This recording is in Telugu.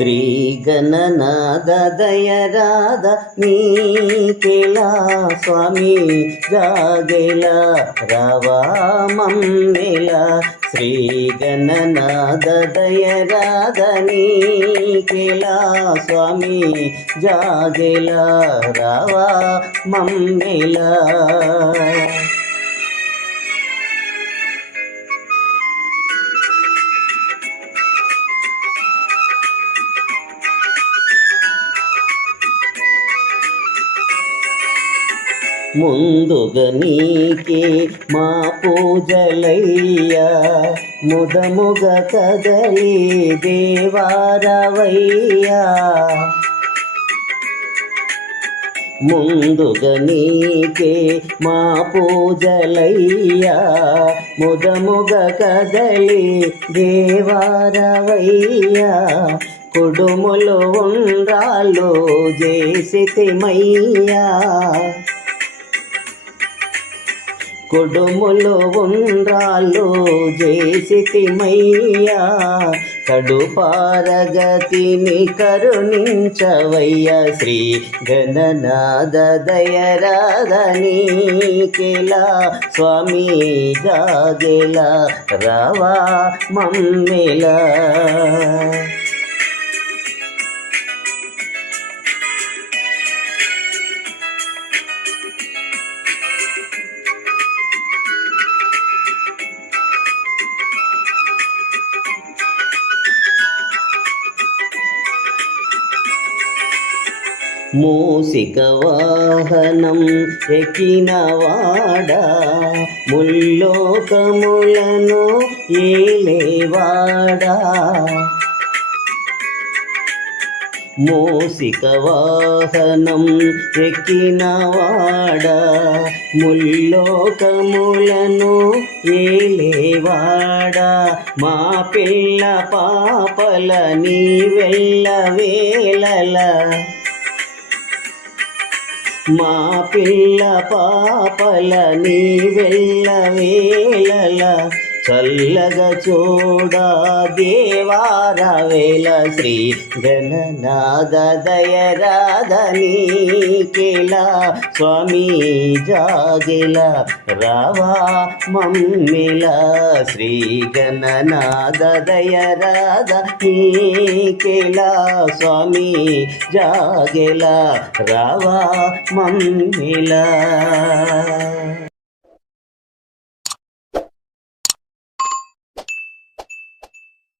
శ్రీ దయరాధ నీకెలా స్వామి? జాగెల రవా మమ్మెల దయరాధ నీకెలా స్వామి? జాగెల రవా ముందుగా నీకే మా పూజలయ్యా. ముదముగ కదలి దేవారవయ్యా. ముందుగా నీకే మా పూజలయ్యా. ముదముగ కదలి దేవారవయ్యా. కుడుములు ఉండ్రాలు చేసితిమయ్యా కొడుములు ఉండ్రాలు చేసితిమయ్యా కడుపారగతిని కరుణించవయ్య శ్రీ గణనాద దయరాధనీకిలా. స్వామి జాగెల రావా మమ్మెలా. మూసిక వాహనం ఎక్కినవాడా? ముల్లోకములను ఏలేవాడా? మూసిక వాహనం ఎక్కినవాడా? ముల్లోకములను ఏలేవాడా? మా పిల్ల పాపల నీ వెళ్ళ వేళల మా పిల్ల పాపల నీ వెళ్ళ వేళల చల్లగా చూడ దేవార వేళ శ్రీ గణనాద దయరాధని కేలా స్వామి జాగిల రావా మమ్మిల శ్రీ గణనాద దయరాధని కేలా స్వామి జాగిల రావా మమ్మిలా